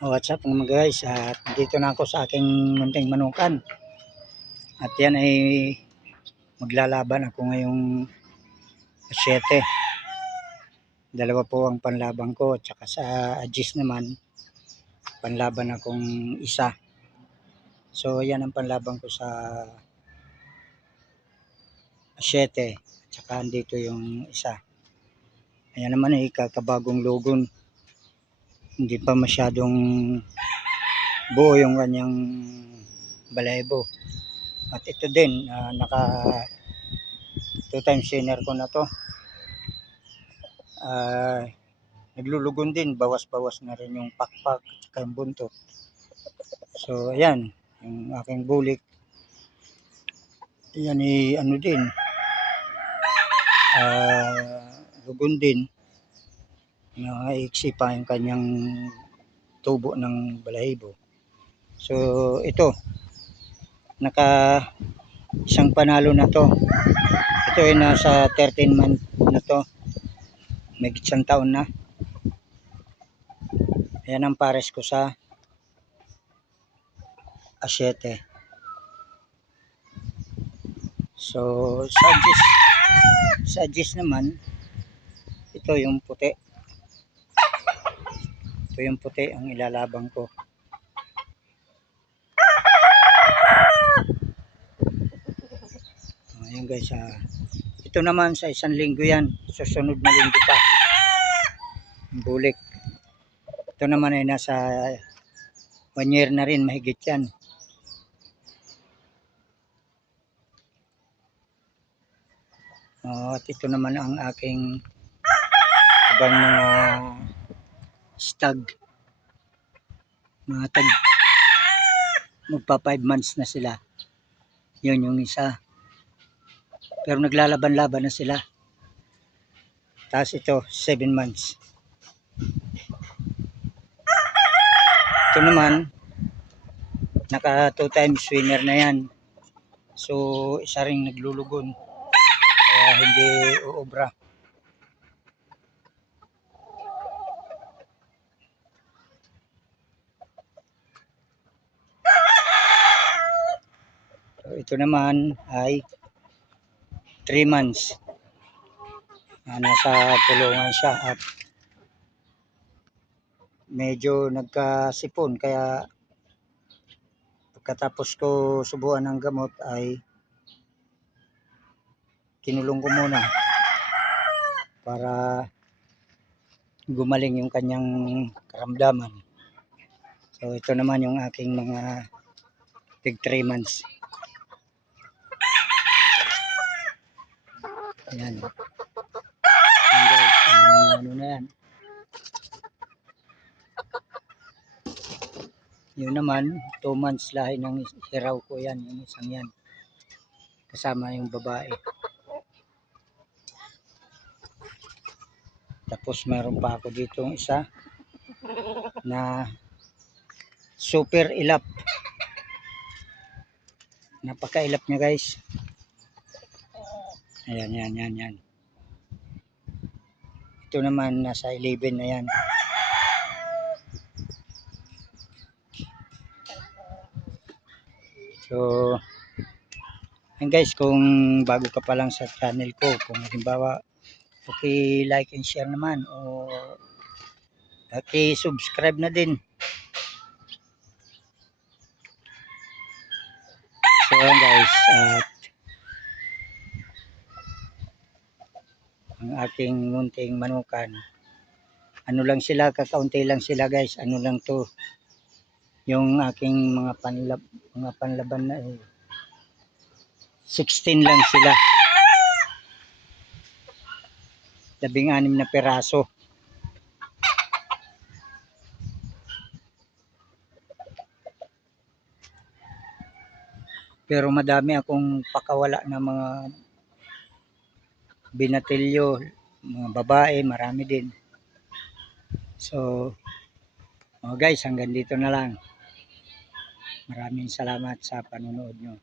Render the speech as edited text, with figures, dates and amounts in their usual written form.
What's up mga guys, at dito na ako sa aking munting manukan. At yan ay maglalaban ako ngayong 7. Dalawa po ang panlaban ko, at saka sa Agis naman panlaban akong isa. So yan ang panlaban ko sa 7, at saka dito yung isa. Ayan naman ay kakabagong logon, hindi pa masyadong buo yung kanyang balahibo. At ito din, naka 2 times winner ko na to. Naglulugon din, bawas-bawas na rin yung pakpak at saka yung buntot. So ayan, yung aking bulik. Yan ay ano din, lugon din. Naiksi pa yung kanyang tubo ng balahibo. So ito, naka isang panalo na to. Ito ay nasa 13 month na to, may isang taon na. Ayan ang pares ko sa 7. So sa Agis naman, ito yung puti. Ito yung puti ang ilalabang ko. Ayan guys, ito naman sa isang linggo yan. Susunod na linggo pa. Bulik. Ito naman ay nasa 1 year na rin, mahigit yan. At ito naman ang aking ibang mga stag. Mga tag magpa 5 months na sila. Yun yung isa. Pero naglalaban-laban na sila. Tapos ito 7 months. Ito naman naka 2 times winner na yan. So isa ring naglulugon, kaya hindi uubra. So ito naman ay 3 months. Nasa kulungan siya at medyo nagkasipon, kaya pagkatapos ko subuan ng gamot ay kinulong ko muna para gumaling yung kanyang karamdaman. So ito naman yung aking mga tig 3 months. Ayan. Ayan guys, ano na yan. Yun naman, 2 months lahi ng hiraw ko yan, yung isang yan. Kasama yung babae. Tapos meron pa ako dito yung isa na super ilap. Napaka-ilap niya guys. Ayan, yan. Ito naman nasa 11 na yan. So, and guys, kung bago ka pa lang sa channel ko, kung halimbawa, like and share naman, o subscribe na din. So yan guys, at ang aking munting manukan, ano lang sila, kakaunti lang sila guys. Ano lang to, yung aking mga panlaban na 16 lang sila, 16 na peraso. Pero madami akong pakawala na mga binatilyo, mga babae, marami din. So guys, hanggang dito na lang. Maraming salamat sa panonood nyo.